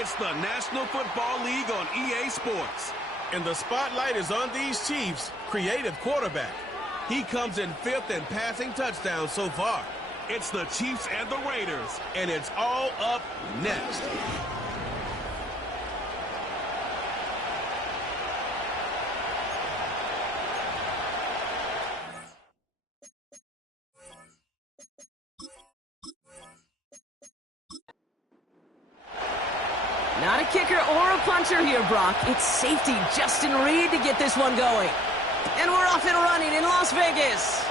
It's the National Football League on EA Sports. And the spotlight is on these Chiefs' creative quarterback. He comes in 5th in passing touchdowns so far. It's the Chiefs and the Raiders. And it's all up next. Not a kicker or a punter here, Brock. It's safety Justin Reed to get this one going. And we're off and running in Las Vegas.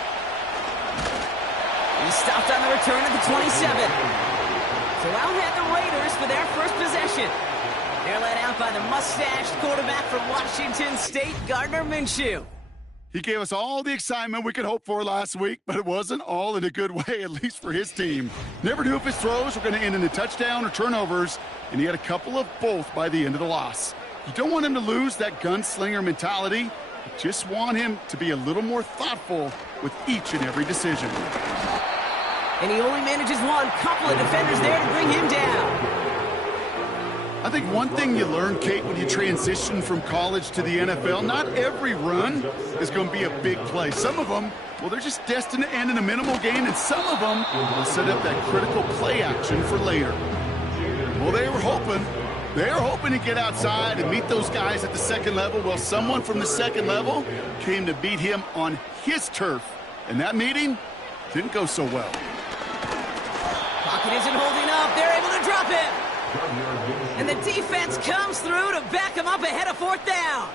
He stopped on the return at the 27. So out head the Raiders for their first possession. They're led out by the mustached quarterback from Washington State, Gardner Minshew. He gave us all the excitement we could hope for last week, but it wasn't all in a good way, at least for his team. Never knew if his throws were going to end in a touchdown or turnovers, and he had a couple of both by the end of the loss. You don't want him to lose that gunslinger mentality. You just want him to be a little more thoughtful with each and every decision. And he only manages one. Couple of defenders there to bring him down. I think one thing you learn, Kate, when you transition from college to the NFL, not every run is going to be a big play. Some of them, well, they're just destined to end in a minimal gain, and some of them will set up that critical play action for later. Well, they were hoping to get outside and meet those guys at the second level. Well, someone from the second level came to beat him on his turf, and that meeting didn't go so well. Pocket isn't holding up. They're able to drop him. And the defense comes through to back him up ahead of 4th down.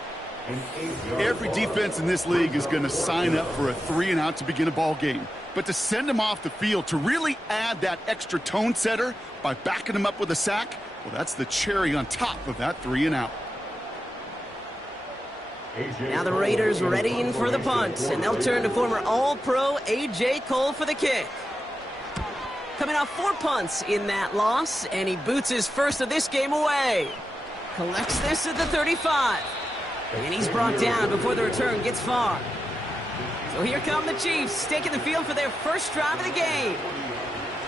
Every defense in this league is going to sign up for a 3-and-out to begin a ball game. But to send him off the field, to really add that extra tone setter by backing him up with a sack, well, that's the cherry on top of that 3-and-out. Now the Raiders readying for the punt, and they'll turn to former All-Pro A.J. Cole for the kick. Coming off 4 punts in that loss, and he boots his first of this game away. Collects this at the 35. And he's brought down before the return gets far. So here come the Chiefs, taking the field for their first drive of the game.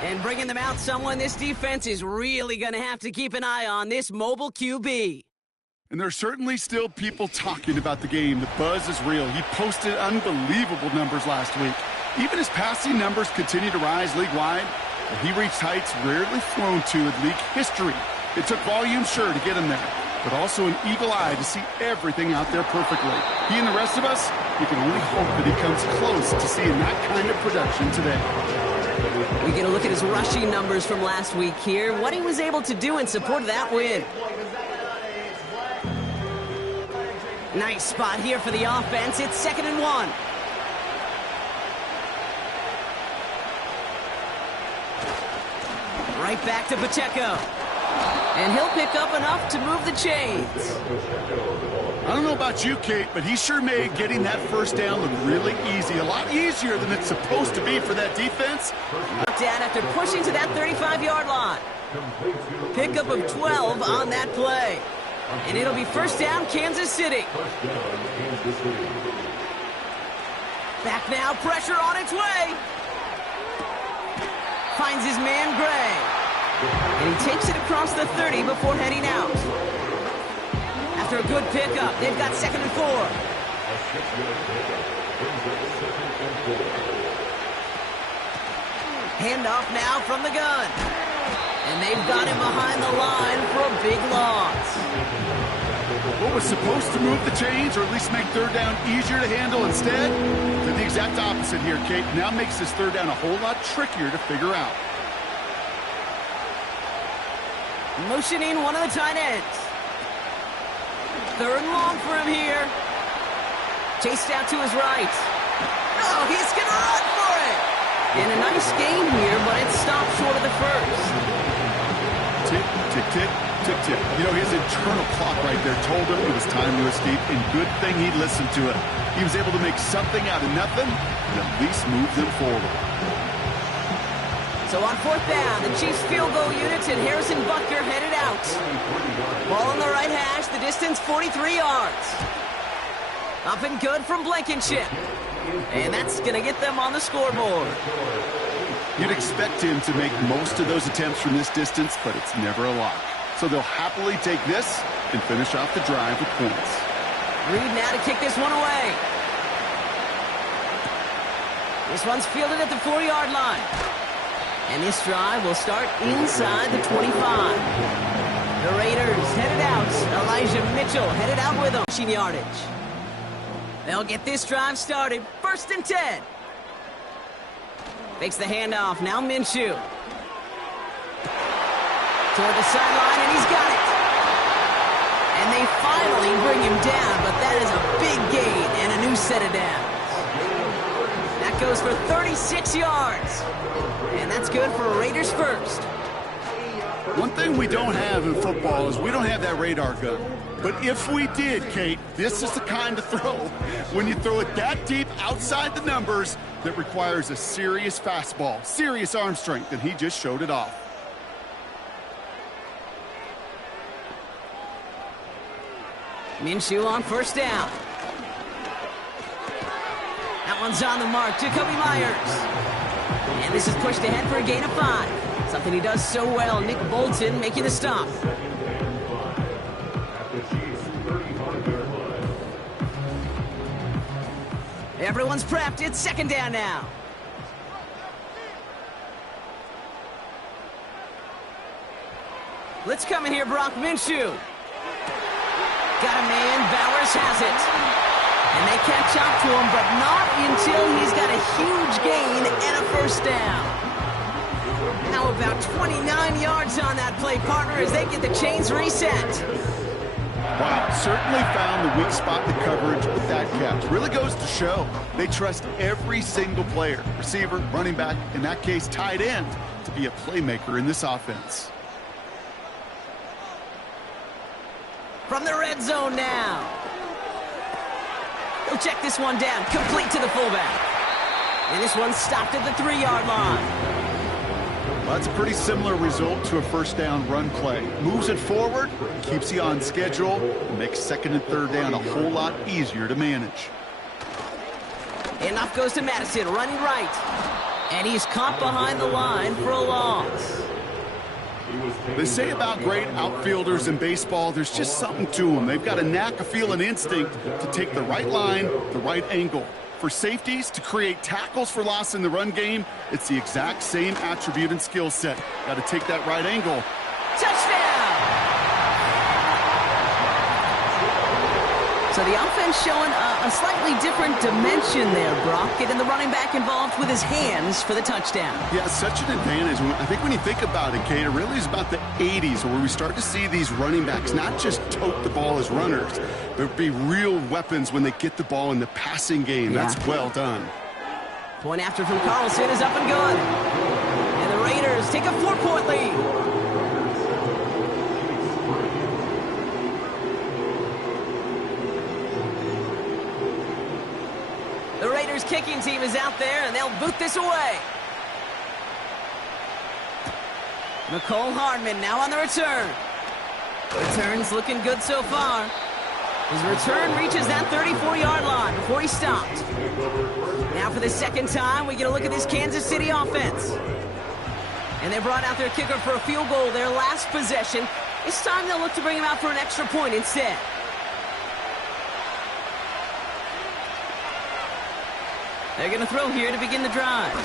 And bringing them out someone this defense is really going to have to keep an eye on, this mobile QB. And there's certainly still people talking about the game. The buzz is real. He posted unbelievable numbers last week. Even his passing numbers continue to rise league-wide. He reached heights rarely flown to in league history. It took volume, sure, to get him there, but also an eagle eye to see everything out there perfectly. He and the rest of us, we can only hope that he comes close to seeing that kind of production today. We get a look at his rushing numbers from last week here, what he was able to do in support of that win. Nice spot here for the offense. It's 2nd and 1. Right back to Pacheco. And he'll pick up enough to move the chains. I don't know about you, Kate, but he sure made getting that first down look really easy. A lot easier than it's supposed to be for that defense. Down after pushing to that 35-yard line. Pickup of 12 on that play. And it'll be first down, Kansas City. Back now, pressure on its way. Finds his man, Gray. And he takes it across the 30 before heading out. After a good pickup, they've got 2nd and 4. Handoff now from the gun. And they've got him behind the line for a big loss. What was supposed to move the chains, or at least make 3rd down easier to handle instead, did the exact opposite here, Kate. Now makes this 3rd down a whole lot trickier to figure out. Motioning one of the tight ends. 3rd and long for him here. Chased out to his right. Oh, he's going to run for it. And a nice gain here, but it stopped short of the first. Tick, tick, tick, tick, tick. You know, his internal clock right there told him it was time to escape, and good thing he listened to it. He was able to make something out of nothing and at least move them forward. So on 4th down, the Chiefs field goal units and Harrison Butker headed out. Ball on the right hash, the distance 43 yards. Up and good from Blankenship. And that's going to get them on the scoreboard. You'd expect him to make most of those attempts from this distance, but it's never a lock. so they'll happily take this and finish off the drive with points. Reed now to kick this one away. This one's fielded at the 4-yard line. And this drive will start inside the 25. The Raiders headed out. Elijah Mitchell headed out with them. Yardage. They'll get this drive started. 1st and 10. Fakes the handoff. Now Minshew. Toward the sideline, and he's got it. And they finally bring him down, but that is a big gain and a new set of downs. That goes for 36 yards. And that's good for Raiders first. One thing we don't have in football is we don't have that radar gun. But if we did, Kate, this is the kind of throw, when you throw it that deep outside the numbers, that requires a serious fastball, serious arm strength, and he just showed it off. Minshew on 1st down. That one's on the mark. Jacoby Myers. And this is pushed ahead for a gain of 5. Something he does so well. Nick Bolton making the stop. Everyone's prepped. It's 2nd down now. Let's come in here, Brock Minshew. Got a man. Bowers has it. And they catch up to him, but not until he's got a huge gain and a 1st down. Now about 29 yards on that play, partner, as they get the chains reset. Wow, certainly found the weak spot in the coverage with that catch. Really goes to show they trust every single player, receiver, running back, in that case tight end, to be a playmaker in this offense. From the red zone now. He'll check this one down, complete to the fullback. And this one's stopped at the 3-yard line. Well, that's a pretty similar result to a 1st down run play. Moves it forward, keeps you on schedule, and makes 2nd and 3rd down a whole lot easier to manage. Enough goes to Madison, running right. And he's caught behind the line for a loss. They say about great outfielders in baseball, there's just something to them. They've got a knack, a feel, an instinct to take the right line, the right angle. For safeties, to create tackles for loss in the run game, it's the exact same attribute and skill set. Got to take that right angle. Touchdown! So the offense showing a slightly different dimension there, Brock. Getting the running back involved with his hands for the touchdown. Yeah, such an advantage. I think when you think about it, Kate, it really is about the 80s where we start to see these running backs not just tote the ball as runners, but be real weapons when they get the ball in the passing game. Yeah. That's well done. Point after from Carlson is up and good. And the Raiders take a 4-point lead. The Raiders kicking team is out there, and they'll boot this away. Mecole Hardman now on the return. Return's looking good so far. His return reaches that 34-yard line before he stopped. Now for the 2nd time, we get a look at this Kansas City offense. And they brought out their kicker for a field goal their last possession. This time they'll look to bring him out for an extra point instead. They're going to throw here to begin the drive.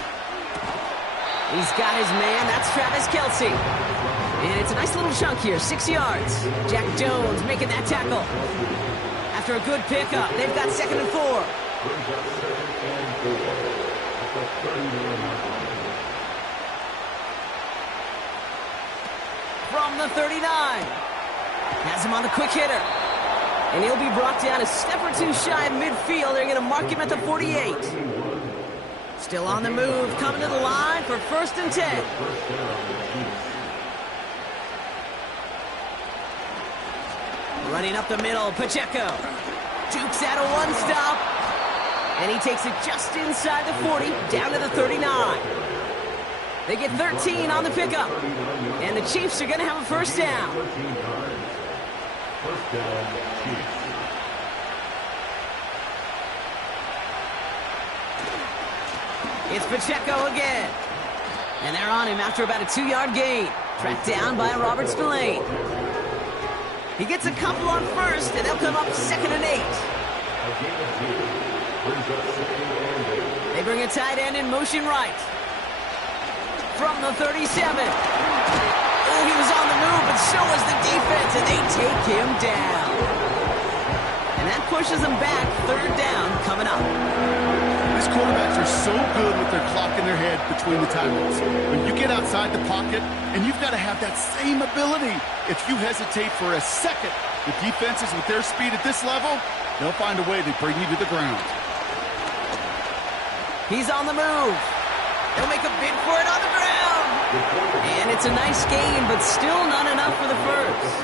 He's got his man. That's Travis Kelce. And it's a nice little chunk here, 6 yards. Jack Jones making that tackle. After a good pickup, they've got 2nd and 4. From the 39. Has him on the quick hitter. And he'll be brought down a step or two shy of midfield. They're going to mark him at the 48. Still on the move, coming to the line for 1st and 10. Running up the middle, Pacheco. Jukes out a one-stop. And he takes it just inside the 40, down to the 39. They get 13 on the pickup. And the Chiefs are going to have a 1st down. It's Pacheco again. And they're on him after about a 2-yard gain. Tracked down by Robert Spillane. He gets a couple on first, and they'll come up 2nd and 8. They bring a tight end in motion right. From the 37. Oh, he was on the move, but so was the defense, and they take him down. And that pushes them back. 3rd down coming up. These quarterbacks are so good with their clock in their head between the tackles. When you get outside the pocket, and you've got to have that same ability. If you hesitate for a second, the defenses with their speed at this level, they'll find a way to bring you to the ground. He's on the move. They'll make a bid for it on the ground. And it's a nice gain, but still not enough for the first.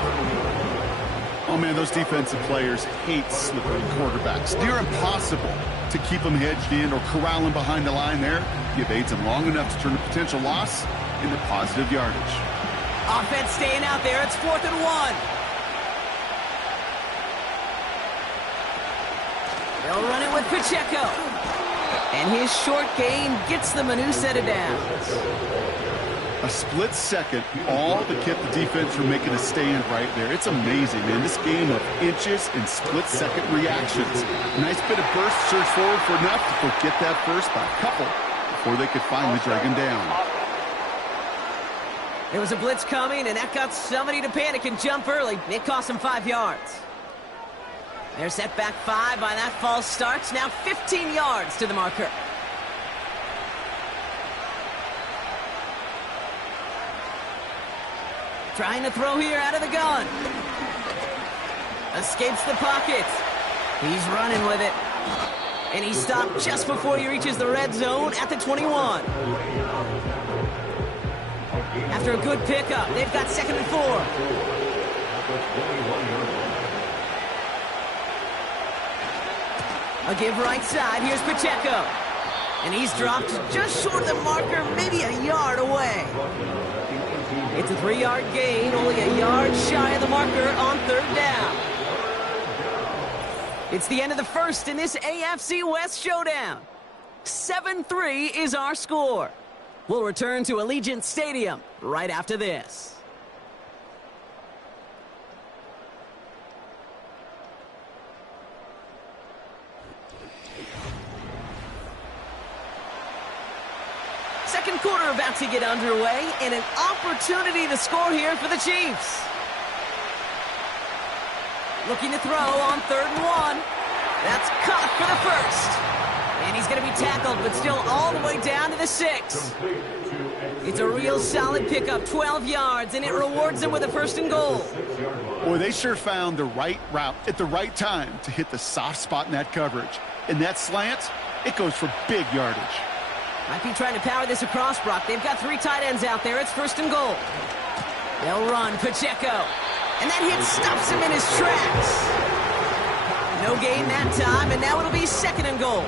Oh, man, those defensive players hate slippery quarterbacks. Near impossible to keep them hedged in or corral them behind the line there. He evades them long enough to turn a potential loss into positive yardage. Offense staying out there. It's 4th and 1. They'll run it with Pacheco. And his short gain gets them a new set of downs. A split second, all to keep the defense from making a stand right there. It's amazing, man. This game of inches and split-second reactions. Nice bit of burst, surge forward for enough to forget that first by a couple before they could finally drag him down. There was a blitz coming, and that got somebody to panic and jump early. It cost them 5 yards. They're set back 5 by that false start. Now 15 yards to the marker. Trying to throw here out of the gun. Escapes the pocket. He's running with it. And he stopped just before he reaches the red zone at the 21. After a good pickup, they've got 2nd and 4. A give right side. Here's Pacheco. And he's dropped just short of the marker, maybe a yard away. It's a 3-yard gain, only a yard shy of the marker on 3rd down. It's the end of the first in this AFC West showdown. 7-3 is our score. We'll return to Allegiant Stadium right after this. Second quarter about to get underway, and an opportunity to score here for the Chiefs. Looking to throw on 3rd and 1. That's caught for the first. And he's going to be tackled, but still all the way down to the 6. It's a real solid pickup, 12 yards, and it rewards them with a 1st and goal. Boy, they sure found the right route at the right time to hit the soft spot in that coverage. And that slant, it goes for big yardage. Might be trying to power this across, Brock. They've got 3 tight ends out there. It's 1st and goal. They'll run. Pacheco. And that hit stops him in his tracks. No gain that time, and now it'll be 2nd and goal.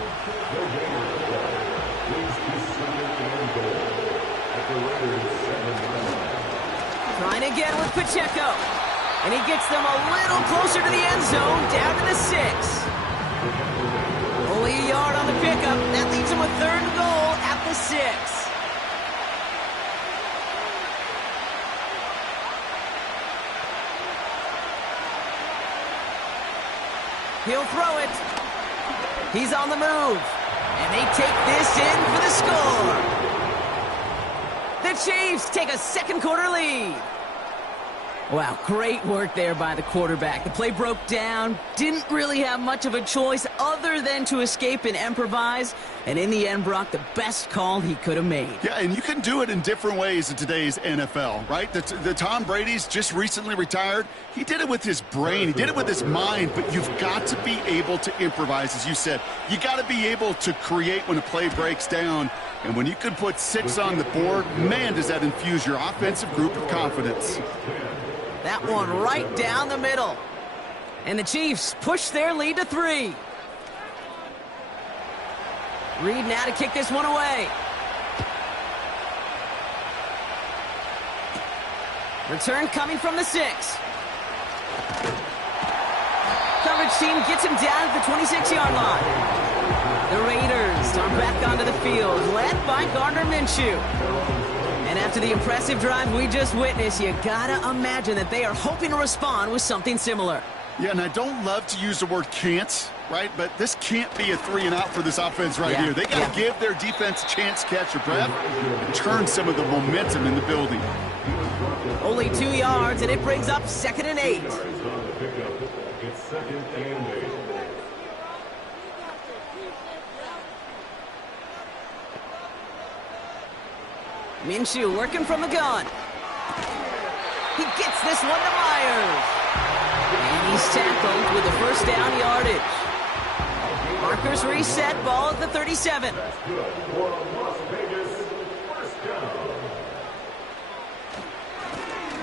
Trying again with Pacheco. And he gets them a little closer to the end zone, down to the 6. Only a yard on the pickup. That leaves him with 3rd and goal at the 6. He'll throw it. He's on the move. And they take this in for the score. The Chiefs take a 2nd quarter lead. Wow, great work there by the quarterback. The play broke down, didn't really have much of a choice other than to escape and improvise, and in the end, Brock, the best call he could have made. Yeah, and you can do it in different ways in today's NFL, right? The Tom Brady's just recently retired. He did it with his brain. He did it with his mind, but you've got to be able to improvise, as you said. You got to be able to create when a play breaks down, and when you can put 6 on the board, man, does that infuse your offensive group with confidence. That one right down the middle. And the Chiefs push their lead to 3. Reed now to kick this one away. Return coming from the 6. Coverage team gets him down at the 26-yard line. The Raiders are back onto the field, led by Gardner Minshew. And after the impressive drive we just witnessed, you gotta imagine that they are hoping to respond with something similar. Yeah, and I don't love to use the word can't, right? But this can't be a 3-and-out for this offense right here. They got to give their defense a chance to catch their breath and turn some of the momentum in the building. Only 2 yards, and it brings up 2nd and 8. Minshew working from the gun. He gets this one to Myers. And he's tackled with the first down yardage. Markers reset, ball at the 37.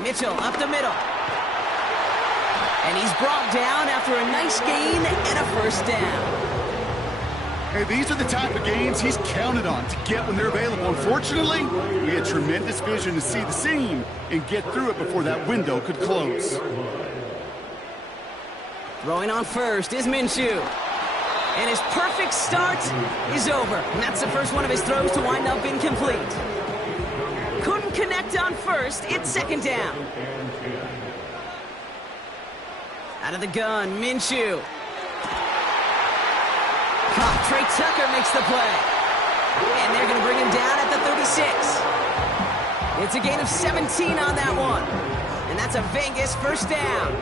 Mitchell up the middle. And he's brought down after a nice gain and a first down. Hey, these are the type of games he's counted on to get when they're available. Unfortunately, we had tremendous vision to see the seam and get through it before that window could close. Throwing on first is Minshew. And his perfect start is over. And that's the first one of his throws to wind up incomplete. Couldn't connect on first. It's 2nd down. Out of the gun, Minshew. Caught. Trey Tucker makes the play. And they're going to bring him down at the 36. It's a gain of 17 on that one. And that's a Vegas first down.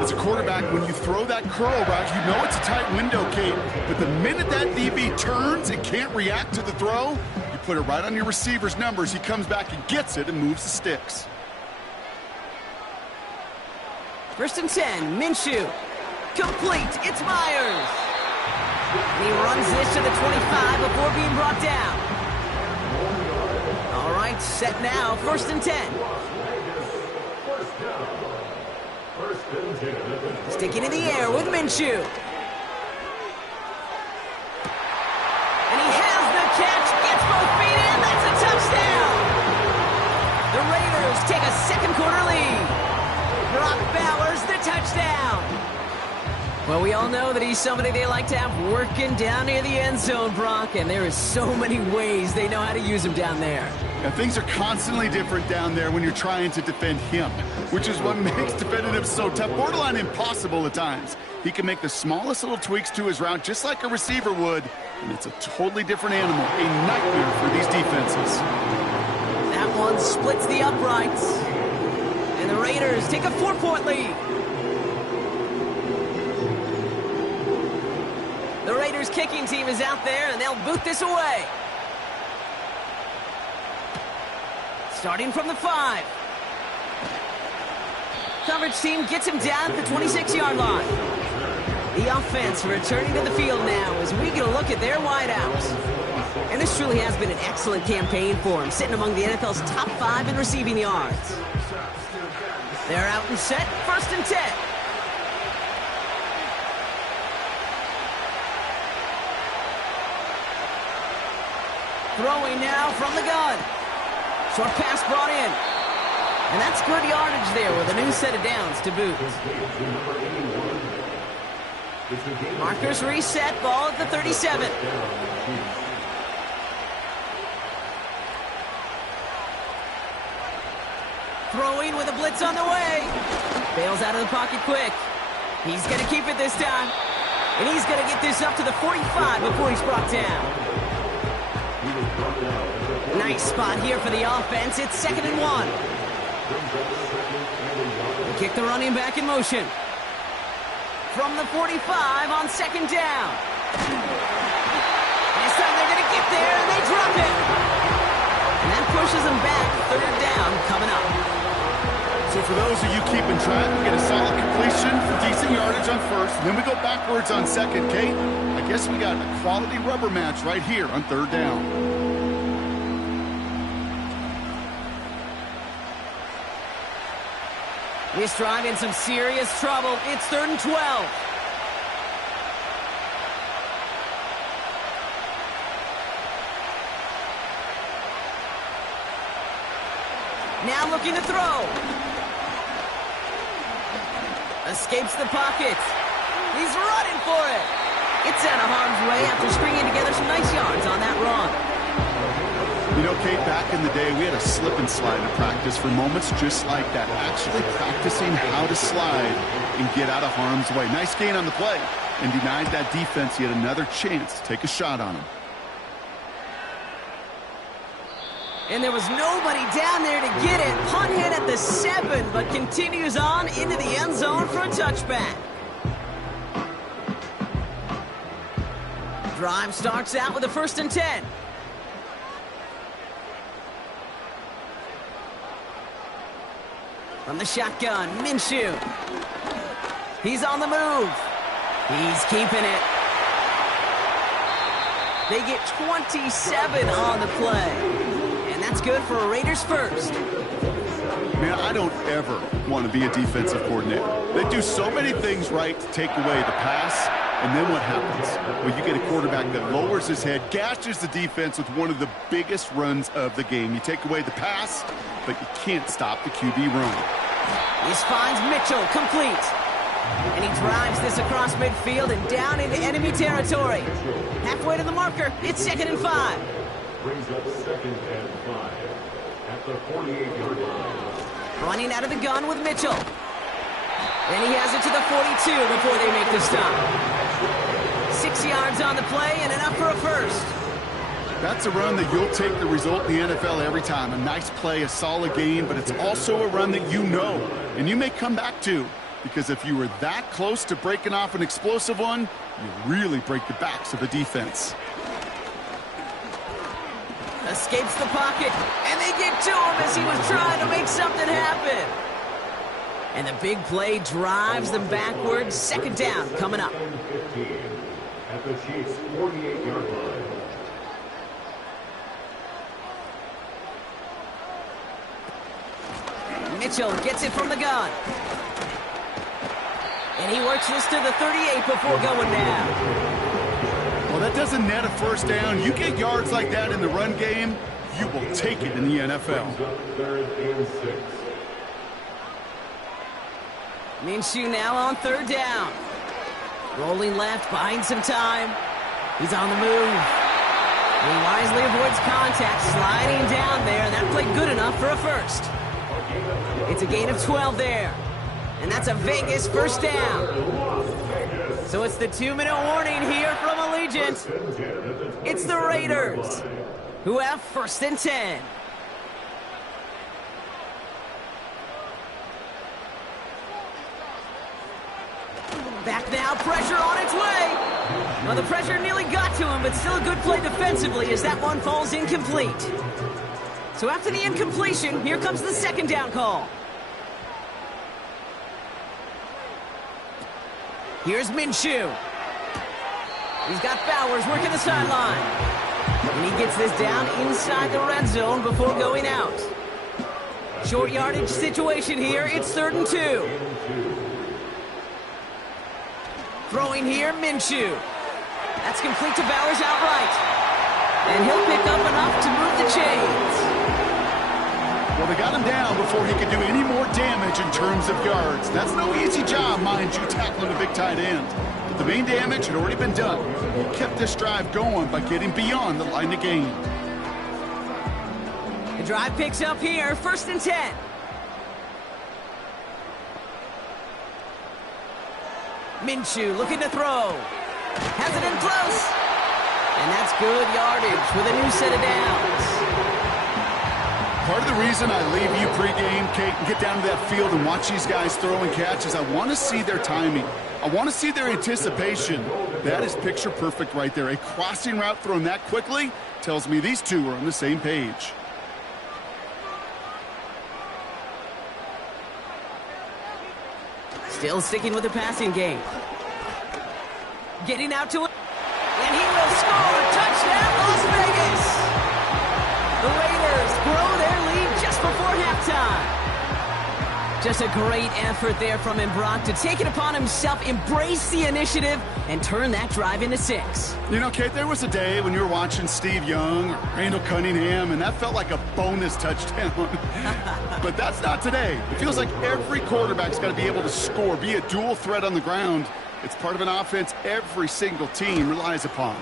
As a quarterback, when you throw that curl route, you know it's a tight window, Kate. But the minute that DB turns and can't react to the throw, you put it right on your receiver's numbers. He comes back and gets it and moves the sticks. 1st and 10, Minshew. Complete. It's Myers. And he runs this to the 25 before being brought down. All right, set now. 1st and 10. Sticking in the air with Minshew. And he has the catch, gets both feet in, that's a touchdown! The Raiders take a 2nd quarter lead. Brock Bowers, the touchdown! Well, we all know that he's somebody they like to have working down near the end zone, Brock, and there is so many ways they know how to use him down there. Yeah, things are constantly different down there when you're trying to defend him, which is what makes defending him so tough, borderline impossible at times. He can make the smallest little tweaks to his route just like a receiver would, and it's a totally different animal, a nightmare for these defenses. That one splits the uprights, and the Raiders take a 4-point lead. The Raiders kicking team is out there, and they'll boot this away. Starting from the 5. Coverage team gets him down at the 26-yard line. The offense returning to the field now as we get a look at their wideouts. And this truly has been an excellent campaign for him, sitting among the NFL's top 5 in receiving yards. They're out and set, 1st and 10. Throwing now from the gun. Short pass brought in. And that's good yardage there with a new set of downs to boot. Markers reset, ball at the 37. Throwing with a blitz on the way. Bails out of the pocket quick. He's going to keep it this time. And he's going to get this up to the 45 before he's brought down. Nice spot here for the offense. It's 2nd and 1. They kick the running back in motion. From the 45 on 2nd down. This time they're going to get there, and they drop it. And that pushes them back. 3rd down coming up. So for those of you keeping track, we get a solid completion for decent yardage on 1st, and then we go backwards on 2nd. Kate, I guess we got a quality rubber match right here on 3rd down. This drive in some serious trouble. It's 3rd and 12. Now looking to throw. Escapes the pocket. He's running for it. It's out of harm's way after stringing together some nice yards on that run. You know, Kate, back in the day, we had a slip and slide in practice for moments just like that. Actually practicing how to slide and get out of harm's way. Nice gain on the play, and denied that defense yet another chance to take a shot on him. And there was nobody down there to get it. Punt hit at the 7, but continues on into the end zone for a touchback. Drive starts out with a 1st and 10. From the shotgun, Minshew. He's on the move. He's keeping it. They get 27 on the play. And that's good for a Raiders first. Man, I don't ever want to be a defensive coordinator. They do so many things right to take away the pass, and then what happens? Well, you get a quarterback that lowers his head, gashes the defense with one of the biggest runs of the game. You take away the pass, but you can't stop the QB run. This finds Mitchell, complete. And he drives this across midfield and down into enemy territory. Halfway to the marker, it's 2nd and 5. Brings up 2nd and 5 at the 48-yard line. Running out of the gun with Mitchell. And he has it to the 42 before they make the stop. 6 yards on the play and enough for a first. That's a run that you'll take the result in the NFL every time. A nice play, a solid game, but it's also a run that you know and you may come back to, because if you were that close to breaking off an explosive one, you really break the backs of the defense. Escapes the pocket, and they get to him as he was trying to make something happen. And the big play drives them backwards. 2nd down coming up. 15 at the Chiefs' 48-yard line. Mitchell gets it from the gun. And he works this to the 38 before going down. Well, that doesn't net a first down. You get yards like that in the run game, you will take it in the NFL. 3rd and 6. Minshew now on 3rd down. Rolling left, buying some time. He's on the move. He wisely avoids contact, sliding down there, and that played good enough for a first. It's a gain of 12 there. And that's a Vegas 1st down. So it's the 2-minute warning here from Allegiant. It's the Raiders who have 1st and 10. Back now, pressure on its way. Well, the pressure nearly got to him, but still a good play defensively as that one falls incomplete. So after the incompletion, here comes the 2nd down call. Here's Minshew. He's got Bowers working the sideline. And he gets this down inside the red zone before going out. Short yardage situation here. It's 3rd and 2. Throwing here, Minshew. That's complete to Bowers outright. And he'll pick up enough to move the chains. Well, they got him down before he could do any more damage in terms of yards. That's no easy job, mind you, tackling a big tight end. But the main damage had already been done. He kept this drive going by getting beyond the line of game. The drive picks up here, 1st and 10. Minshew looking to throw. Has it in close. And that's good yardage with a new set of downs. Part of the reason I leave you pregame, Kate, and get down to that field and watch these guys throw and catch is I want to see their timing. I want to see their anticipation. That is picture perfect right there. A crossing route thrown that quickly tells me these two are on the same page. Still sticking with the passing game. Getting out to it. And he will score. Touchdown, Las Vegas. The Raiders grow their lead just before halftime. Just a great effort there from him, Brock, to take it upon himself, embrace the initiative, and turn that drive into 6. You know, Kate, there was a day when you were watching Steve Young or Randall Cunningham, and that felt like a bonus touchdown. But that's not today. It feels like every quarterback's got to be able to score, be a dual threat on the ground, It's part of an offense every single team relies upon.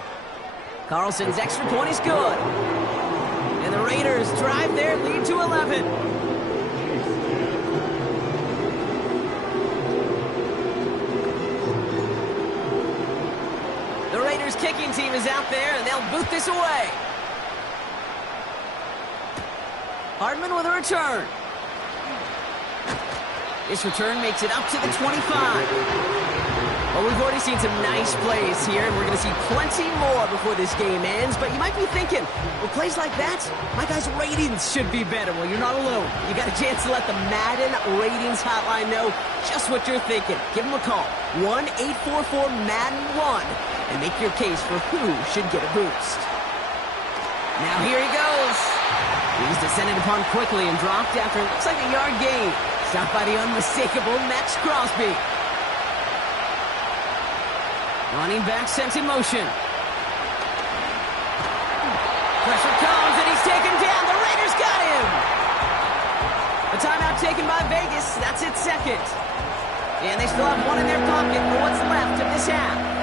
Carlson's extra point is good. And the Raiders drive their lead to 11. The Raiders kicking team is out there, and they'll boot this away. Hardman with a return. This return makes it up to the 25. Well, we've already seen some nice plays here, and we're going to see plenty more before this game ends. But you might be thinking, with plays like that, my guys' ratings should be better. Well, you're not alone. You got a chance to let the Madden Ratings Hotline know just what you're thinking. Give them a call, 1-844-MADDEN-1, and make your case for who should get a boost. Now here he goes. He's descended upon quickly and dropped after it looks like a yard gain. Stopped by the unmistakable Max Crosby. Running back sent in motion. Pressure comes, and he's taken down. The Raiders got him. A timeout taken by Vegas. That's its second. And they still have one in their pocket for what's left of this half.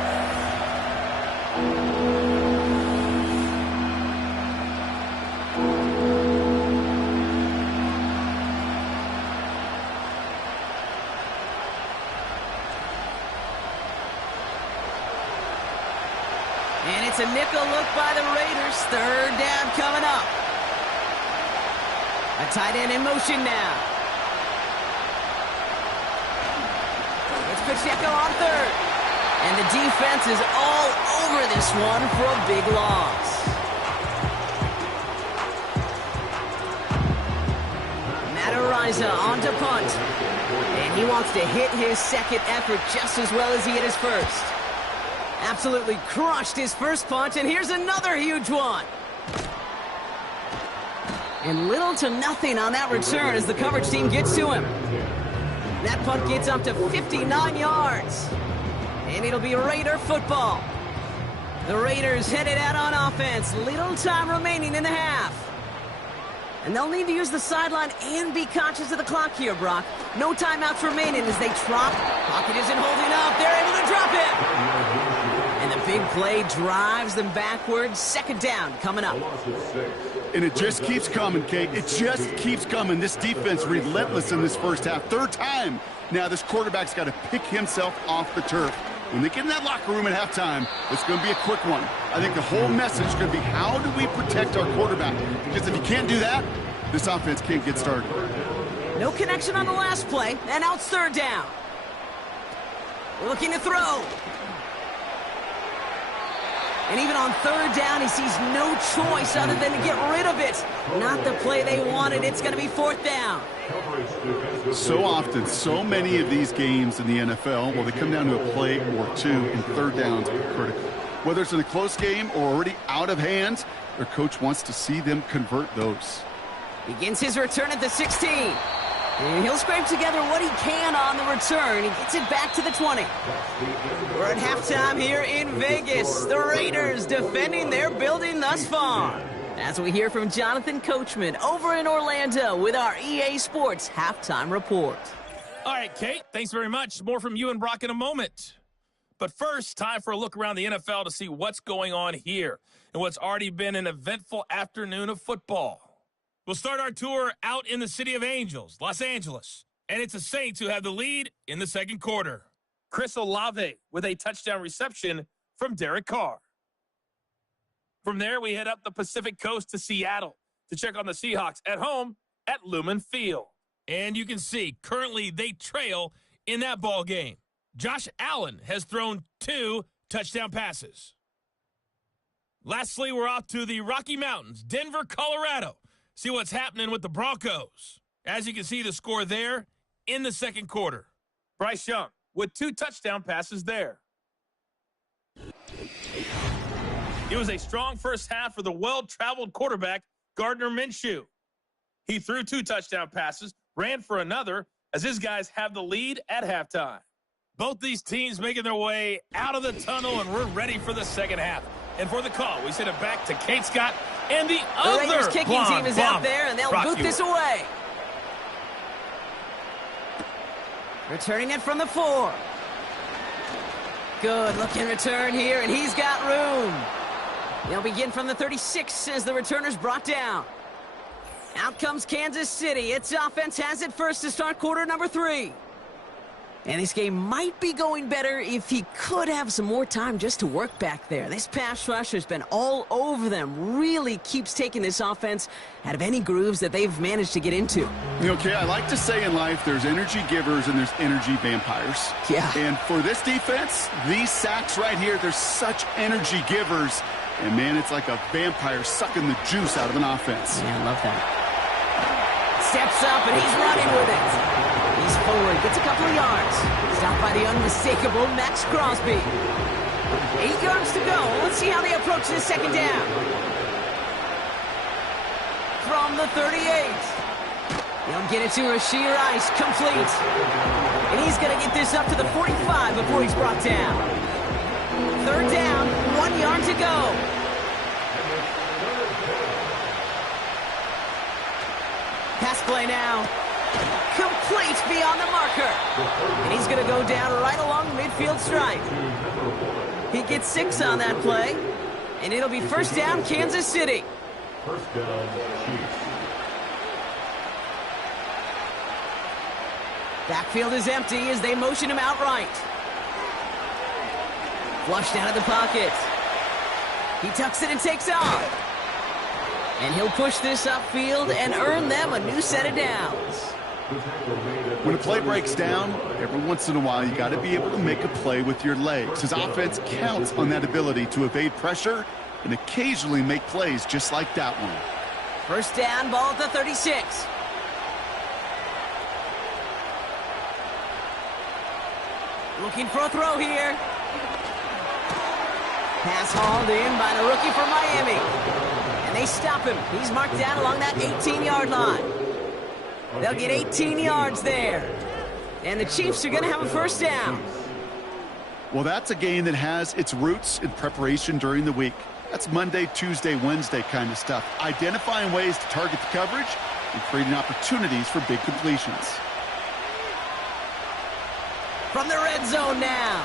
And it's a nickel look by the Raiders. Third down coming up. A tight end in motion now. It's Pacheco on third. And the defense is all over this one for a big loss. Matt Araiza on to punt. And he wants to hit his second effort just as well as he hit his first. Absolutely crushed his first punt, and here's another huge one. And little to nothing on that return as the coverage team gets to him. That punt gets up to 59 yards. And it'll be Raider football. The Raiders headed out on offense. Little time remaining in the half. And they'll need to use the sideline and be conscious of the clock here, Brock. No timeouts remaining as they drop. Pocket isn't holding up. They're able to drop it. And the big play drives them backwards. Second down coming up. And it just keeps coming, Kate. It just keeps coming. This defense relentless in this first half. Third time. Now this quarterback's got to pick himself off the turf. When they get in that locker room at halftime, it's going to be a quick one. I think the whole message is going to be, how do we protect our quarterback? Because if you can't do that, this offense can't get started. No connection on the last play, and now it's third down. Looking to throw. And even on third down, he sees no choice other than to get rid of it. Not the play they wanted. It's going to be fourth down. So often, so many of these games in the NFL, well, they come down to a play or two, and third downs are critical. Whether it's in a close game or already out of hand, their coach wants to see them convert those. Begins his return at the 16. And he'll scrape together what he can on the return. He gets it back to the 20. We're at halftime here in Vegas. The Raiders defending their building thus far. As we hear from Jonathan Coachman over in Orlando with our EA Sports Halftime Report. All right, Kate, thanks very much. More from you and Brock in a moment. But first, time for a look around the NFL to see what's going on here and what's already been an eventful afternoon of football. We'll start our tour out in the city of Angels, Los Angeles. And it's the Saints who have the lead in the second quarter. Chris Olave with a touchdown reception from Derek Carr. From there, we head up the Pacific Coast to Seattle to check on the Seahawks at home at Lumen Field. And you can see, currently they trail in that ball game. Josh Allen has thrown 2 touchdown passes. Lastly, we're off to the Rocky Mountains, Denver, Colorado. See what's happening with the Broncos. As you can see, the score there in the second quarter. Bryce Young with 2 touchdown passes there. It was a strong first half for the well-traveled quarterback, Gardner Minshew. He threw 2 touchdown passes, ran for another, as his guys have the lead at halftime. Both these teams making their way out of the tunnel, and we're ready for the second half. And for the call, we send it back to Kate Scott and the other Raiders kicking team is out there, and they'll boot this away. Returning it from the 4. Good looking return here, and he's got room. They'll begin from the 36 as the returner's brought down. Out comes Kansas City. Its offense has it first to start quarter number 3. And this game might be going better if he could have some more time just to work back there. This pass rush has been all over them. Really keeps taking this offense out of any grooves that they've managed to get into. Okay, I like to say in life there's energy givers and there's energy vampires. Yeah. And for this defense, these sacks right here, they're such energy givers. And, man, it's like a vampire sucking the juice out of an offense. Yeah, I love that. Steps up, and he's running with it. He's forward, gets a couple of yards. Stopped by the unmistakable Max Crosby. 8 yards to go. Let's see how they approach this second down. From the 38. He'll get it to Rashee Rice, complete. And he's going to get this up to the 45 before he's brought down. Third down, 1 yard to go. Pass play now. Complete beyond the marker. And he's going to go down right along the midfield stripe. He gets 6 on that play. And it'll be first down, Kansas City. First down, Chiefs. Backfield is empty as they motion him out right. Flushed out of the pocket. He tucks it and takes off. And he'll push this upfield and earn them a new set of downs. When a play breaks down, every once in a while you got to be able to make a play with your legs. His offense counts on that ability to evade pressure and occasionally make plays just like that one. First down, ball at the 36. Looking for a throw here. Pass hauled in by the rookie from Miami. And they stop him. He's marked down along that 18-yard line. They'll get 18 yards there. And the Chiefs are going to have a first down. Well, that's a game that has its roots in preparation during the week. That's Monday, Tuesday, Wednesday kind of stuff. Identifying ways to target the coverage and creating opportunities for big completions. From the red zone now.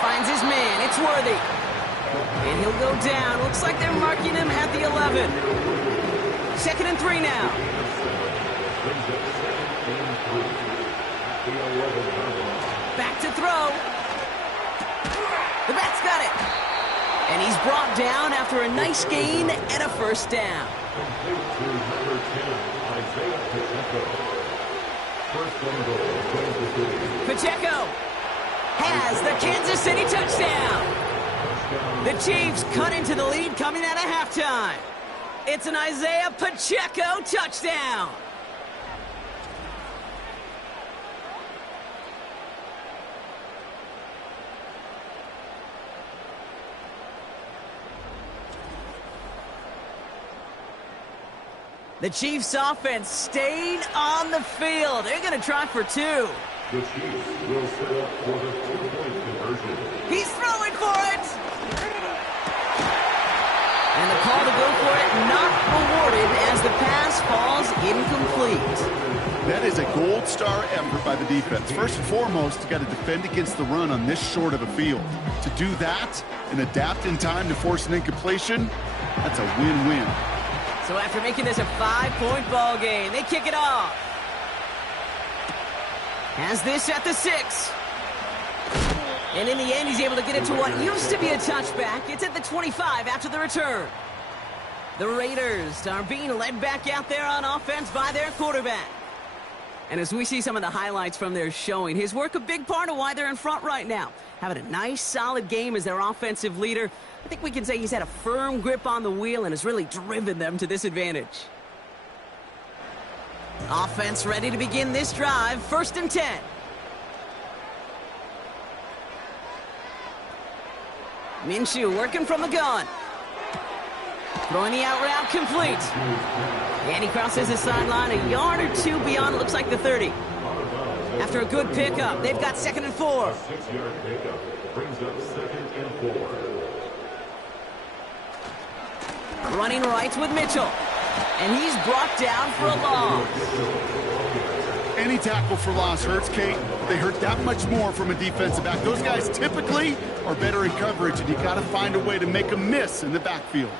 Finds his man. It's Worthy. And he'll go down. Looks like they're marking him at the 11. 2nd and 3 now. Back to throw. The bat's got it. And he's brought down after a nice gain and a first down. Pacheco has the Kansas City touchdown. The Chiefs cut into the lead coming out of halftime. It's an Isaiah Pacheco touchdown. The Chiefs offense stayed on the field. They're going to try for 2. The Chiefs will set up for the 2-point conversion. He's throwing for it. And the call to go for it not awarded as the pass falls incomplete. That is a gold star effort by the defense. First and foremost, you got to defend against the run on this short of a field. To do that and adapt in time to force an incompletion, that's a win-win. So after making this a 5-point ball game, they kick it off. Has this at the 6. And in the end, he's able to get it to what used to be a touchback. It's at the 25 after the return. The Raiders are being led back out there on offense by their quarterback. And as we see some of the highlights from their showing, his work a big part of why they're in front right now. Having a nice, solid game as their offensive leader. I think we can say he's had a firm grip on the wheel and has really driven them to this advantage. Offense ready to begin this drive. 1st and 10. Minshew working from the gun. Throwing the out route complete. And he crosses the sideline a yard or 2 beyond, looks like the 30. After a good pickup, they've got 2nd and 4. 6-yard pickup brings up 2nd and 4. Running right with Mitchell. And he's brought down for a loss. any tackle for loss hurts, Kate. They hurt that much more from a defensive back. Those guys typically are better in coverage, and you got to find a way to make them miss in the backfield.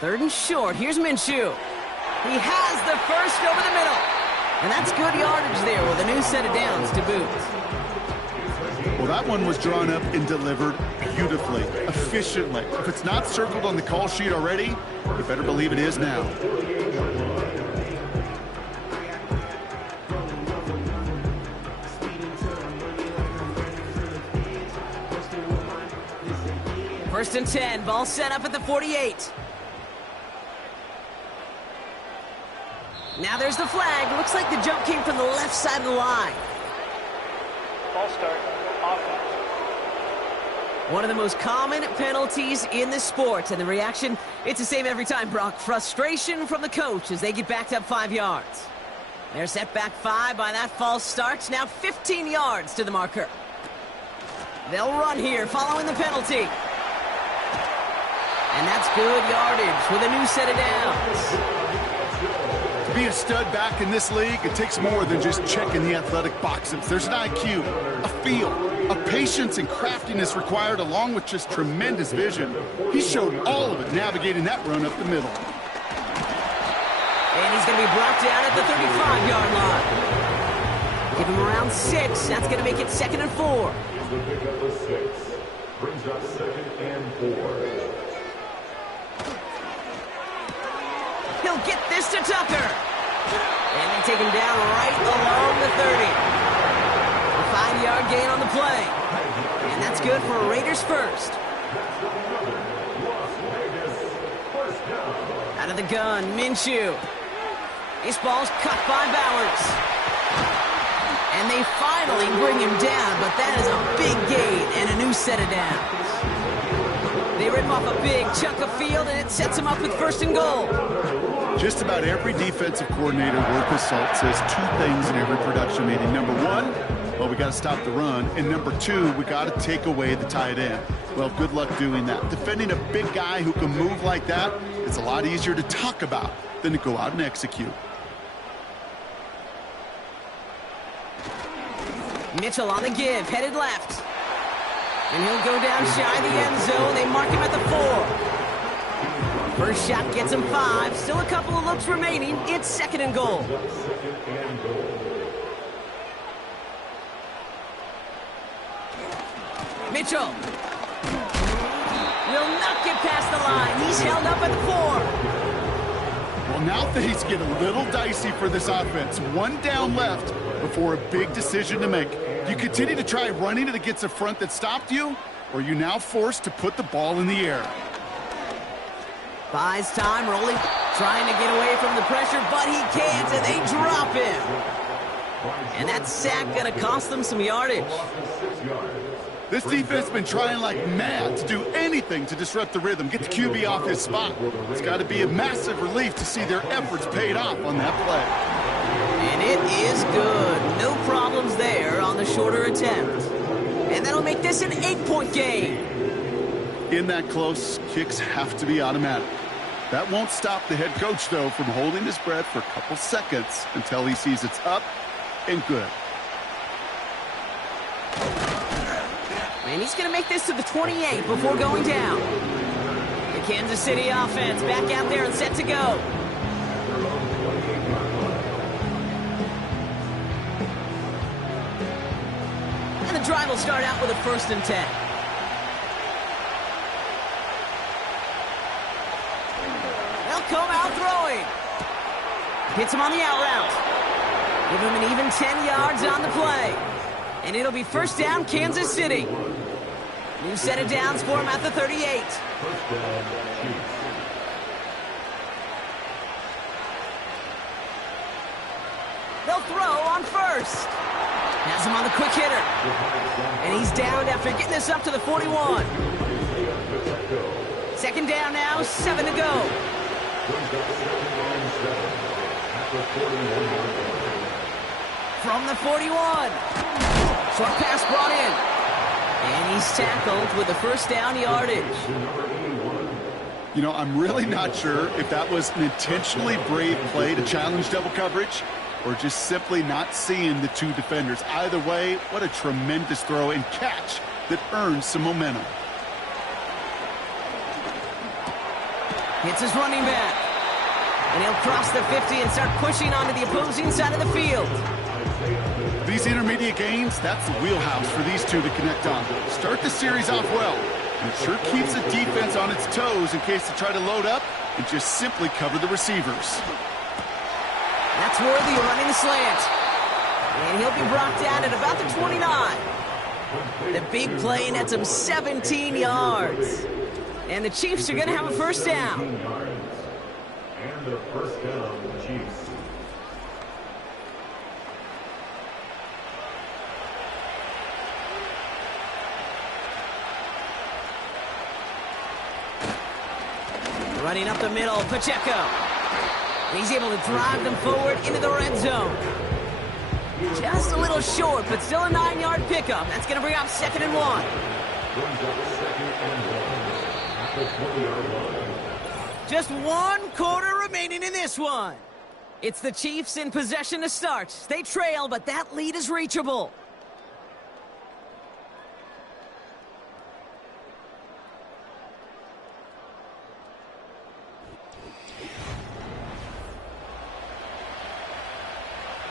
Third and short. Here's Minshew. He has the first over the middle. And that's good yardage there with a new set of downs to boot. Well, that one was drawn up and delivered beautifully, efficiently. If it's not circled on the call sheet already, you better believe it is now. First and 10. Ball set up at the 48. Now there's the flag. Looks like the jump came from the left side of the line. Ball start. Offense. One of the most common penalties in the sport. And the reaction, it's the same every time, Brock. Frustration from the coach as they get backed up 5 yards. They're set back 5 by that false start. Now 15 yards to the marker. They'll run here following the penalty. And that's good yardage with a new set of downs. To be a stud back in this league, it takes more than just checking the athletic boxes. There's an IQ, a feel, a patience and craftiness required along with just tremendous vision. He showed all of it navigating that run up the middle. And he's going to be brought down at the 35-yard line. Give him around 6. That's going to make it 2nd and 4. The pickup of 6 brings up 2nd and 4. He'll get this to Tucker. And they take him down right along the 30. A 5-yard gain on the play. And that's good for a Raiders first. Out of the gun, Minshew. This ball's cut by Bowers. And they finally bring him down, but that is a big gain and a new set of downs. They rip off a big chunk of field, and it sets them up with 1st and goal. Just about every defensive coordinator worth his salt says 2 things in every production meeting. Number 1, well, we got to stop the run. And number 2, we got to take away the tight end. Well, good luck doing that. Defending a big guy who can move like that is a lot easier to talk about than to go out and execute. Mitchell on the give, headed left. And he'll go down shy of the end zone. They mark him at the 4. First shot gets him 5. Still a couple of looks remaining. It's 2nd and goal. Mitchell will not get past the line. He's held up at the 4. Well, now things get a little dicey for this offense. 1 down left before a big decision to make. Do you continue to try running it against a front that stopped you, or are you now forced to put the ball in the air? Buys time, rolling, trying to get away from the pressure, but he can't, and they drop him. And that sack going to cost them some yardage. This defense has been trying like mad to do anything to disrupt the rhythm, get the QB off his spot. It's got to be a massive relief to see their efforts paid off on that play. And it is good. No problems there on the shorter attempt. And that'll make this an 8-point game. In that close, kicks have to be automatic. That won't stop the head coach, though, from holding his breath for a couple seconds until he sees it's up and good. And he's going to make this to the 28 before going down. The Kansas City offense back out there and set to go. And the drive will start out with a 1st and 10. They'll come out throwing. Hits him on the out route. Give him an even 10 yards on the play. And it'll be 1st down, Kansas City. New set of downs for him at the 38. They'll throw on 1st. Has him on the quick hitter. And he's down after getting this up to the 41. 2nd down now, 7 to go. From the 41. Short pass brought in. And He's tackled with the first down yardage. You know, I'm really not sure if that was an intentionally brave play to challenge double coverage or just simply not seeing the two defenders. Either way, what a tremendous throw and catch that earns some momentum. Hits his running back. And he'll cross the 50 and start pushing onto the opposing side of the field. These intermediate gains, that's the wheelhouse for these two to connect on. Start the series off well. And it sure keeps the defense on its toes in case they try to load up and just simply cover the receivers. That's Worthy running the slant. And he'll be brought down at about the 29. The big play nets him 17 yards. And the Chiefs are going to have a first down. And the first down, Chiefs. Running up the middle, Pacheco. He's able to drive them forward into the red zone. Just a little short, but still a 9-yard pickup. That's going to bring up 2nd and 1. Just 1 quarter remaining in this one. It's the Chiefs in possession to start. They trail, but that lead is reachable.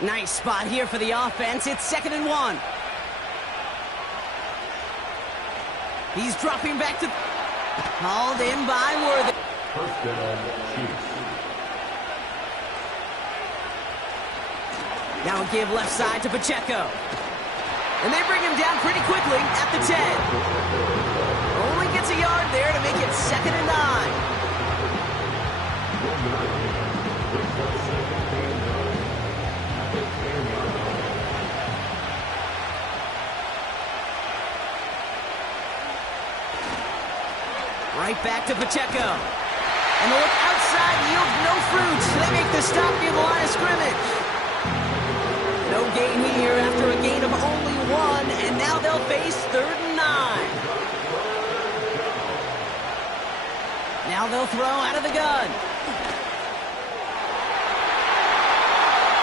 Nice spot here for the offense. It's 2nd and 1. He's dropping back to... Hauled in by Worthy. First down, Chiefs. Now a give left side to Pacheco. And they bring him down pretty quickly at the 10. Only gets a yard there to make it 2nd and 9. Right back to Pacheco. And the look outside yields no fruit. They make the stop near the line of scrimmage. No gain here after a gain of only 1, and now they'll face 3rd and 9. Now they'll throw out of the gun.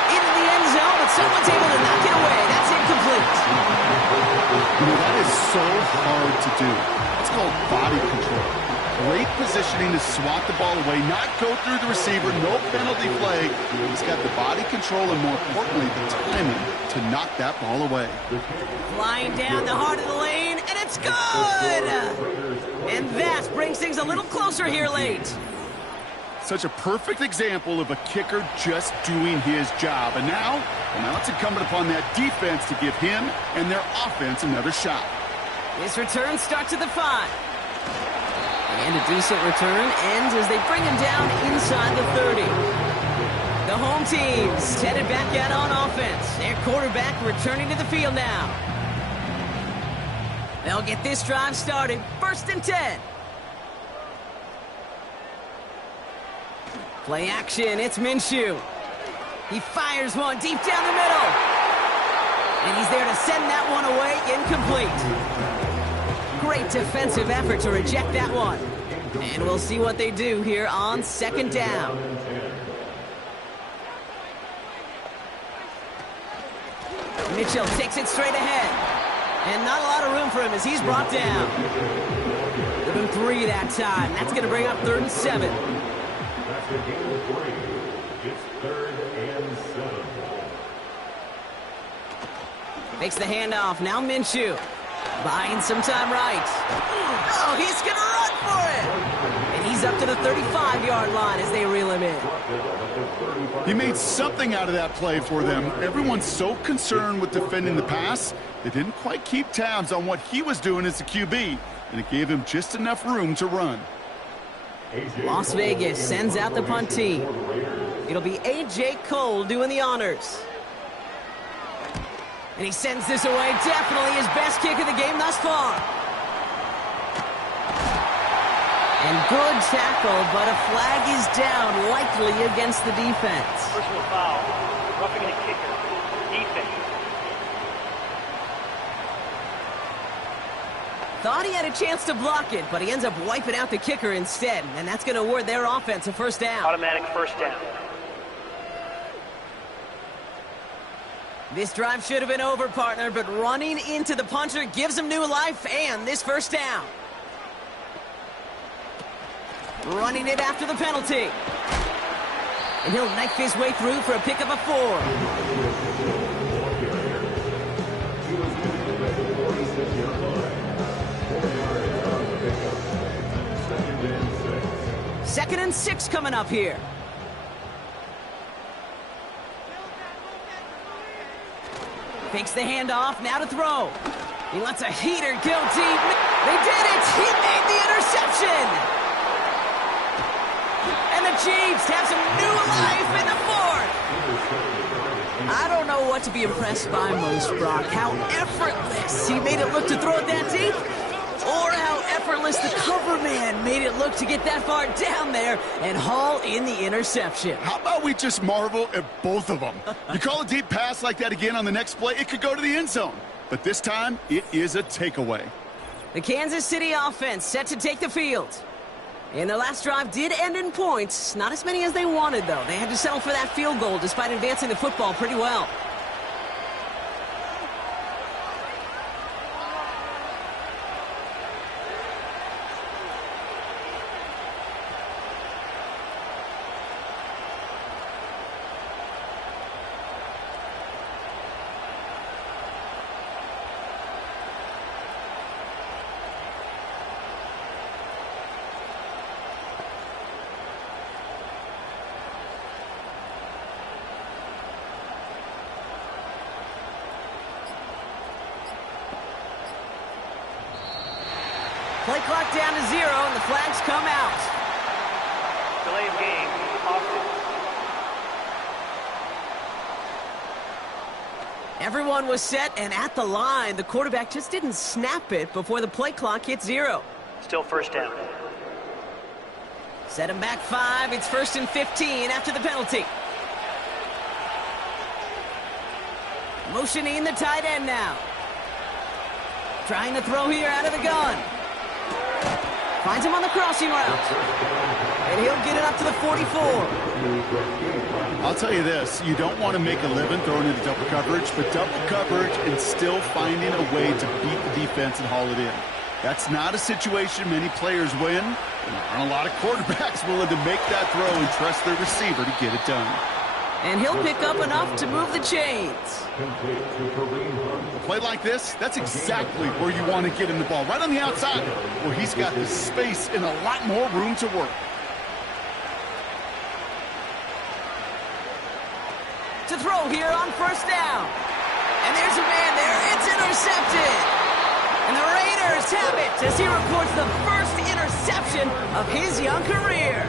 Into the end zone, but someone's able to knock it away. That's incomplete. You know, that is so hard to do. It's called body control. Great positioning to swat the ball away, not go through the receiver, no penalty flag. He's got the body control and, more importantly, the timing to knock that ball away. Flying down the heart of the lane, and it's good! And that brings things a little closer here late. Such a perfect example of a kicker just doing his job. And now it's incumbent upon that defense to give him and their offense another shot. This return starts at the 5. And a decent return ends as they bring him down inside the 30. The home team's headed back out on offense. Their quarterback returning to the field now. They'll get this drive started. 1st and 10. Play action. It's Minshew. He fires one deep down the middle. And he's there to send that one away. Incomplete. Great defensive effort to reject that one. And we'll see what they do here on 2nd down. Mitchell takes it straight ahead. And not a lot of room for him as he's brought down. Give him 3 that time. That's going to bring up 3rd and 7. That's the game of 3. It's 3rd and 7. Makes the handoff. Now Minshew. Buying some time right. Oh, he's going to run for it. And he's up to the 35-yard line as they reel him in. He made something out of that play for them. Everyone's so concerned with defending the pass, they didn't quite keep tabs on what he was doing as a QB, and it gave him just enough room to run. Las Vegas sends out the punt team. It'll be A.J. Cole doing the honors. And he sends this away. Definitely his best kick of the game thus far. And good tackle, but a flag is down, likely against the defense. Personal foul. Roughing the kicker. Defense. Thought he had a chance to block it, but he ends up wiping out the kicker instead, and that's going to award their offense a first down. Automatic first down. This drive should have been over, partner, but running into the punter gives him new life and this first down. Running it after the penalty. And he'll knife his way through for a pickup of 4. Second and 6 coming up here. Fakes the handoff, now to throw. He lets a heater go deep. They did it! He made the interception! And the Chiefs have some new life in the 4th! I don't know what to be impressed by most, Brock. How effortless he made it look to throw it that deep, or how effortless the cover man made it look to get that far down there and haul in the interception. How about we just marvel at both of them? You call a deep pass like that again on the next play, it could go to the end zone. But this time, it is a takeaway. The Kansas City offense set to take the field. And their last drive did end in points. Not as many as they wanted, though. They had to settle for that field goal despite advancing the football pretty well. Play clock down to 0, and the flags come out. Delay of game. Offense. Everyone was set and at the line. The quarterback just didn't snap it before the play clock hit 0. Still first down. Set him back 5. It's 1st and 15 after the penalty. Motioning the tight end now. Trying to throw here out of the gun. Finds him on the crossing route. And he'll get it up to the 44. I'll tell you this, you don't want to make a living throwing into double coverage, but double coverage and still finding a way to beat the defense and haul it in. That's not a situation many players win. There aren't a lot of quarterbacks willing to make that throw and trust their receiver to get it done. And he'll pick up enough to move the chains. A play like this, that's exactly where you want to get him the ball. Right on the outside, where he's got the space and a lot more room to work. To throw here on first down. And there's a man there. It's intercepted. And the Raiders have it as he reports the first interception of his young career.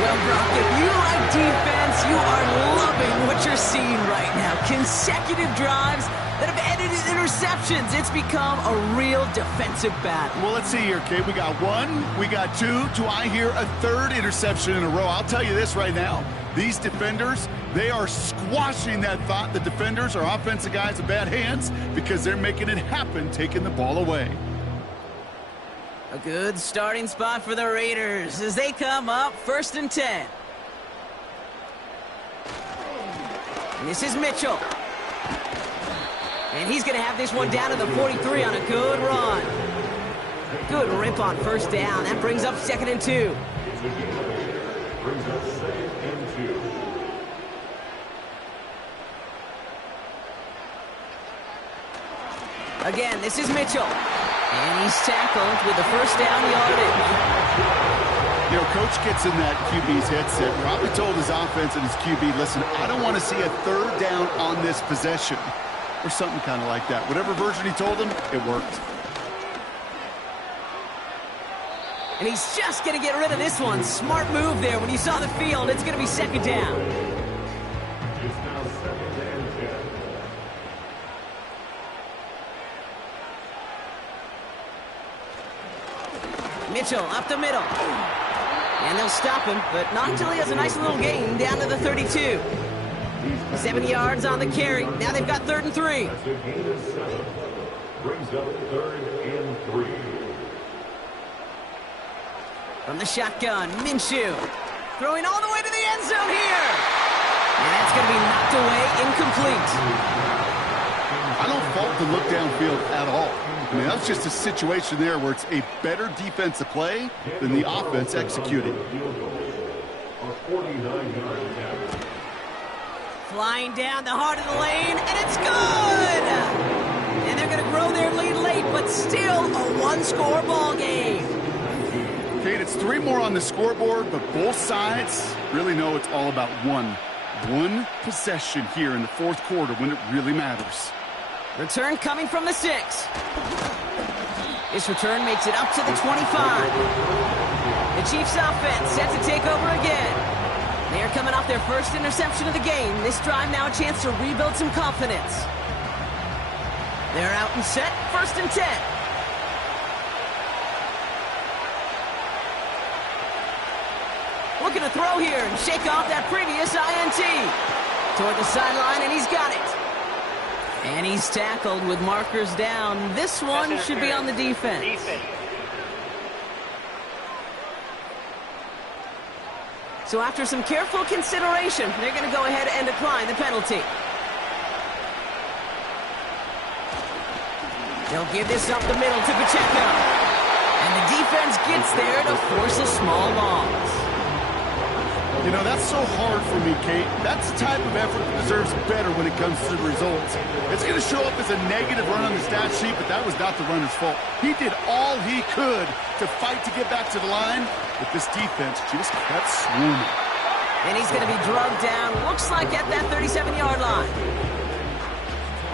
Well, Brock, if you like defense, you are loving what you're seeing right now. Consecutive drives that have ended in interceptions. It's become a real defensive battle. Well, let's see here, Kate. We got 1, we got 2. Do I hear a 3rd interception in a row? I'll tell you this right now. These defenders, they are squashing that thought. The defenders are offensive guys with bad hands because they're making it happen, taking the ball away. A good starting spot for the Raiders as they come up 1st and 10. And this is Mitchell. And he's going to have this one down to the 43 on a good run. Good rip on first down. That brings up 2nd and 2. Again, this is Mitchell. And he's tackled with the first down yardage. You know, Coach gets in that QB's headset, probably told his offense and his QB, listen, I don't want to see a 3rd down on this possession. Or something kind of like that. Whatever version he told him, it worked. And he's just going to get rid of this one. Smart move there. When you saw the field, it's going to be 2nd down. It's now 2nd and 10. Mitchell up the middle. And they'll stop him, but not until he has a nice little gain down to the 32. 7 yards on the carry. Now they've got 3rd and 3. Brings up 3rd and 3. From the shotgun, Minshew. Throwing all the way to the end zone here. And that's going to be knocked away, incomplete. I don't fault the look downfield at all. I mean, that's just a situation there where it's a better defensive play than the offense executing. Flying down the heart of the lane, and it's good! And they're going to grow their lead late, but still a one-score ball game. Kate, it's 3 more on the scoreboard, but both sides really know it's all about one possession here in the 4th quarter when it really matters. Return coming from the 6. This return makes it up to the 25. The Chiefs offense set to take over again. They are coming off their first interception of the game. This drive now a chance to rebuild some confidence. They're out and set, 1st and 10. Looking to throw here and shake off that previous INT. Toward the sideline, and he's got it. And he's tackled with markers down. This one should be on the defense. So after some careful consideration, they're going to go ahead and decline the penalty. They'll give this up the middle to Pacheco. And the defense gets there to force a small loss. You know, that's so hard for me, Kate. That's the type of effort that deserves better when it comes to the results. It's going to show up as a negative run on the stat sheet, but that was not the runner's fault. He did all he could to fight to get back to the line, but this defense just kept swarming. And he's going to be drugged down, looks like at that 37-yard line.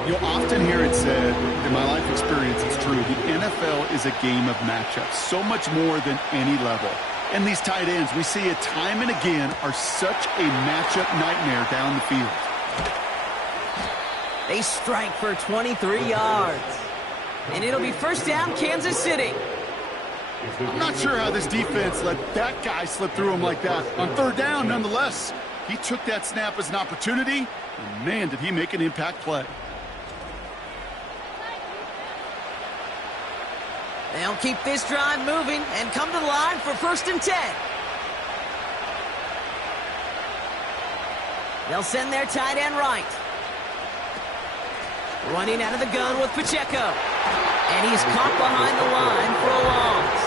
You'll often hear it said, in my life experience, it's true, the NFL is a game of matchups, so much more than any level. And these tight ends, we see it time and again, are such a matchup nightmare down the field. They strike for 23 yards. And it'll be 1st down, Kansas City. I'm not sure how this defense let that guy slip through him like that. On 3rd down, nonetheless, he took that snap as an opportunity, and man, did he make an impact play. They'll keep this drive moving and come to the line for 1st and 10. They'll send their tight end right. Running out of the gun with Pacheco. And he's caught behind the line for a loss.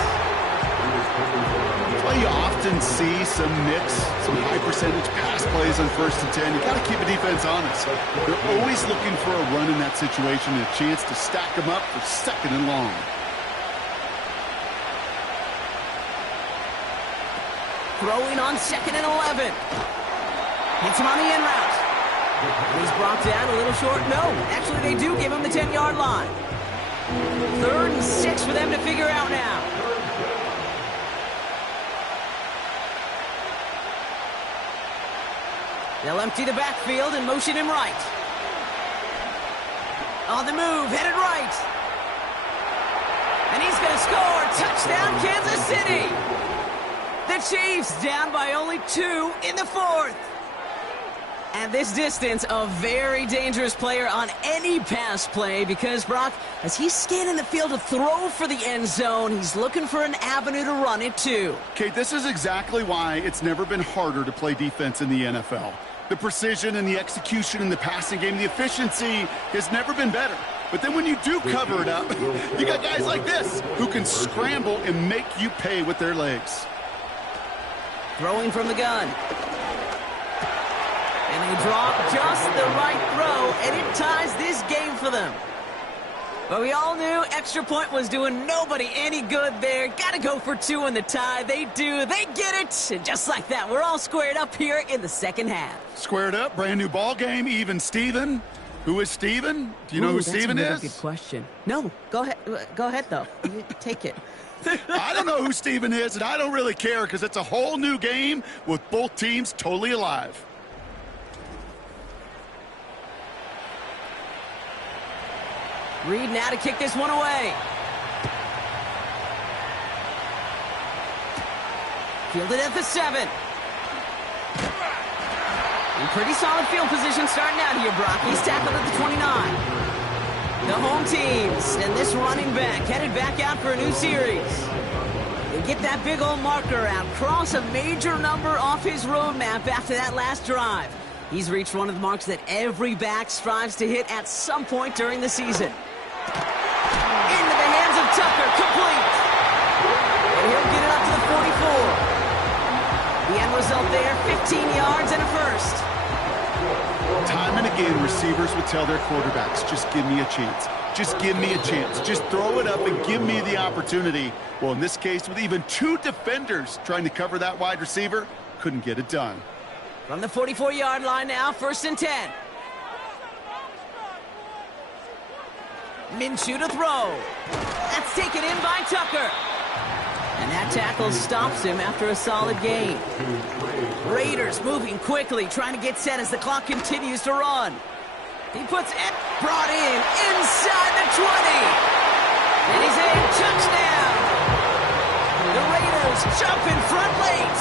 Well, you often see some mix, some high-percentage pass plays on 1st and 10. You got to keep the defense honest. They're always looking for a run in that situation and a chance to stack them up for 2nd and long. Throwing on 2nd and 11. Hits him on the in route. And he's brought down a little short. No, actually they do give him the 10-yard line. 3rd and 6 for them to figure out now. They'll empty the backfield and motion him right. On the move, headed right. And he's going to score. Touchdown, Kansas City. The Chiefs down by only 2 in the 4th. At this distance, a very dangerous player on any pass play because, Brock, as he's scanning the field to throw for the end zone, he's looking for an avenue to run it to. Kate, this is exactly why it's never been harder to play defense in the NFL. The precision and the execution in the passing game, the efficiency has never been better. But then when you do cover it up, you got guys like this who can scramble and make you pay with their legs. Throwing from the gun. And they drop just the right throw, and it ties this game for them. But we all knew extra point was doing nobody any good there. Got to go for 2 in the tie. They do. They get it. And just like that, we're all squared up here in the 2nd half. Squared up, brand new ball game, even Steven. Who is Steven? Do you know who Steven is? That's a good question. No, go ahead. Go ahead, though. You take it. I don't know who Steven is, and I don't really care because it's a whole new game with both teams totally alive. Reed now to kick this one away. Fielded at the 7. In pretty solid field position starting out here, Brock. He's tackled at the 29. The home teams and this running back headed back out for a new series. They get that big old marker out, cross a major number off his roadmap after that last drive. He's reached one of the marks that every back strives to hit at some point during the season. Into the hands of Tucker, complete. And he'll get it up to the 44. The end result there, 15 yards and a first. Time and again, receivers would tell their quarterbacks, just give me a chance. Just give me a chance. Just throw it up and give me the opportunity. Well, in this case, with even two defenders trying to cover that wide receiver, couldn't get it done. From the 44-yard line now, 1st and 10. Minshew to throw. That's taken in by Tucker. And that tackle stops him after a solid gain. Raiders moving quickly, trying to get set as the clock continues to run. He puts it, brought in, inside the 20. And he's in, touchdown. The Raiders jump in front late.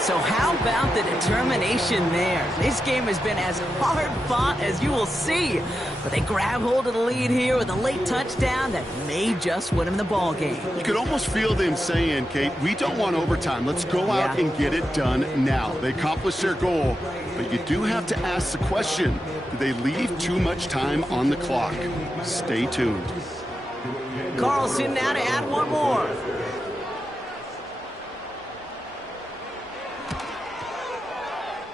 So how about the determination there? This game has been as hard fought as you will see. But they grab hold of the lead here with a late touchdown that may just win them the ball game. You could almost feel them saying, Kate, we don't want overtime. Let's go out and get it done now. They accomplished their goal. But you do have to ask the question, did they leave too much time on the clock? Stay tuned. Carlson now to add one more.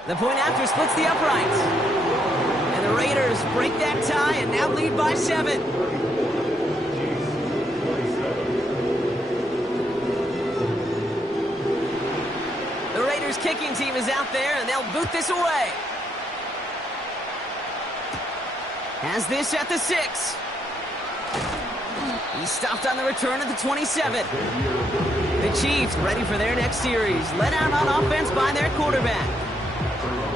The point after splits the uprights. And the Raiders break that tie and now lead by 7. The Raiders kicking team is out there and they'll boot this away. Has this at the 6. He stopped on the return at the 27. The Chiefs ready for their next series. Let out on offense by their quarterback.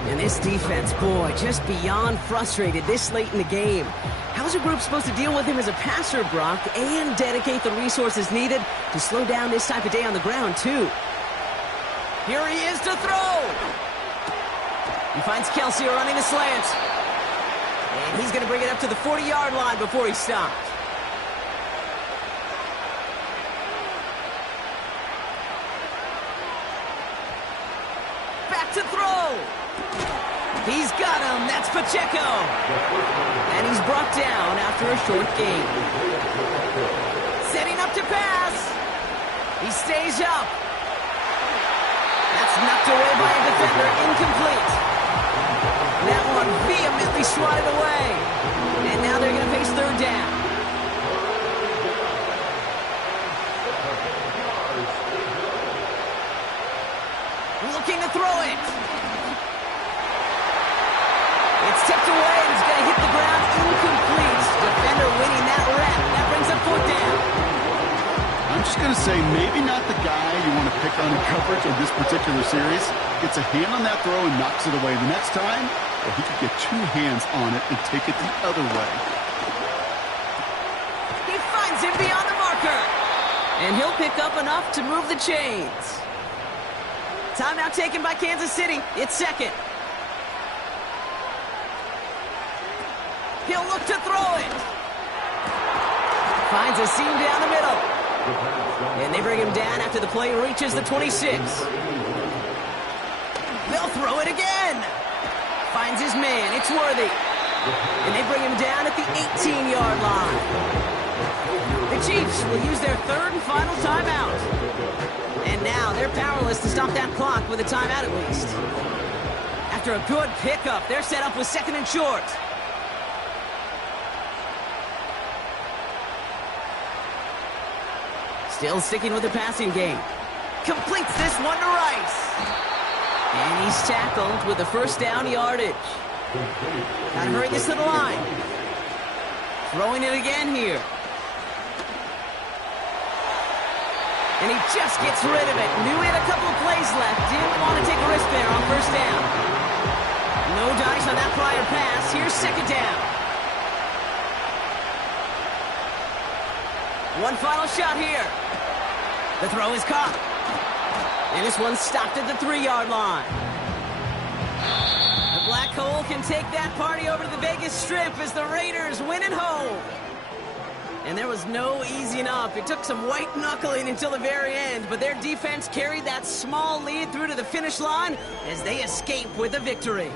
And this defense, boy, just beyond frustrated this late in the game. How's a group supposed to deal with him as a passer, Brock, and dedicate the resources needed to slow down this type of day on the ground, too? Here he is to throw. He finds Kelsey running the slant. And he's going to bring it up to the 40-yard line before he stopped. Back to throw. He's got him. That's Pacheco. And he's brought down after a short gain. Setting up to pass. He stays up. That's knocked away by a defender. Incomplete. That one vehemently swatted away. And now they're going to face 3rd down. Looking to throw it. It's tipped away and it's going to hit the ground. Incomplete. Defender winning that rep. That brings up 4th down. I'm just going to say maybe not the guy you want to pick on in coverage in this particular series. Gets a hand on that throw and knocks it away. The next time, well, he could get 2 hands on it and take it the other way. He finds him beyond the marker. And he'll pick up enough to move the chains. Timeout taken by Kansas City. It's 2nd. He'll look to throw it. Finds a seam down the middle. And they bring him down after the play reaches the 26. They'll throw it again. Finds his man. It's Worthy. And they bring him down at the 18-yard line. The Chiefs will use their 3rd and final timeout. And now they're powerless to stop that clock with a timeout at least. After a good pickup, they're set up with 2nd and short. Still sticking with the passing game. Completes this one to Rice. And he's tackled with the 1st down yardage. Gotta hurry this to the line. Throwing it again here. And he just gets rid of it. Knew he had a couple of plays left. Didn't want to take a risk there on 1st down. No dice on that prior pass. Here's 2nd down. One final shot here. The throw is caught. And this one's stopped at the 3-yard line. The Black Cole can take that party over to the Vegas Strip as the Raiders win at home. And there was no easing up. It took some white knuckling until the very end, but their defense carried that small lead through to the finish line as they escape with a victory.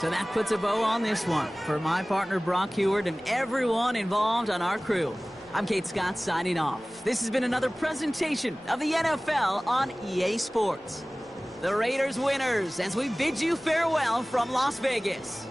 So that puts a bow on this one. For my partner Brock Heward and everyone involved on our crew, I'm Kate Scott signing off. This has been another presentation of the NFL on EA Sports. The Raiders winners as we bid you farewell from Las Vegas.